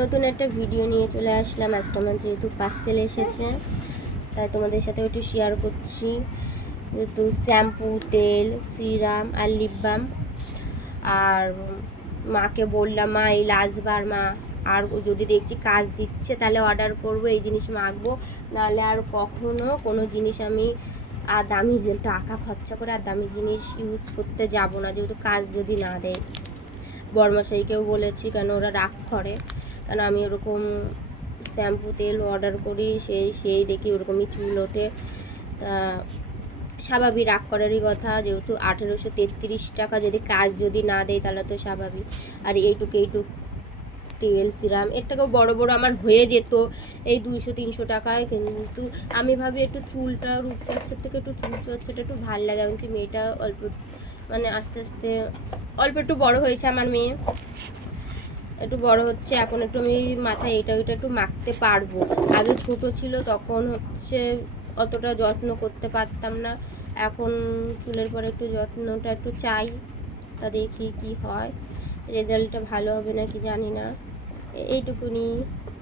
নতুন একটা ভিডিও নিয়ে চলে আসলাম। আজকে আমার যেহেতু পার্সেল এসেছে তাই তোমাদের সাথে একটু শেয়ার করছি। যেহেতু শ্যাম্পু, তেল, সিরাম আর লিপ বাম। আর মাকে বললাম, মা এই লাস্টবার মা, আর যদি দেখছি কাজ দিচ্ছে তাহলে অর্ডার করব, এই জিনিস মাখবো, নাহলে আর কখনো কোনো জিনিস আমি আর দামি যে টাকা খরচা করে আর দামি জিনিস ইউজ করতে যাব না, যেহেতু কাজ যদি না দেয়। বড়মশাইকেও বলেছি, কেন ওরা রাগ করে, কারণ আমি ওরকম শ্যাম্পু তেল অর্ডার করি, সেই দেখি ওরকমই চুল ওঠে। তা স্বাভাবিক রাগ করারই কথা, যেহেতু 1833 টাকা, যদি কাজ যদি না দেয় তাহলে তো স্বাভাবিক। আর এইটুকু তেল সিরাম এর থেকেও বড় বড় আমার হয়ে যেত এই 200-300 টাকায়, কিন্তু আমি ভাবি একটু চুলটা রূপচর্চার থেকে একটু চুলচর্চাটা একটু ভালো লাগে। আমি বলছি মেয়েটা অল্প মানে আস্তে আস্তে অল্প একটু বড় হয়েছে, আমার মেয়ে একটু বড় হচ্ছে, এখন একটু আমি মাথায় এটা ওইটা একটু মাখতে পারবো। আগে ছোট ছিল তখন হচ্ছে অতটা যত্ন করতে পারতাম না, এখন চুলের পরে একটু যত্নটা একটু চাই। তা দেখি কি হয়, রেজাল্টটা ভালো হবে না কি জানি না। এইটুকুনি।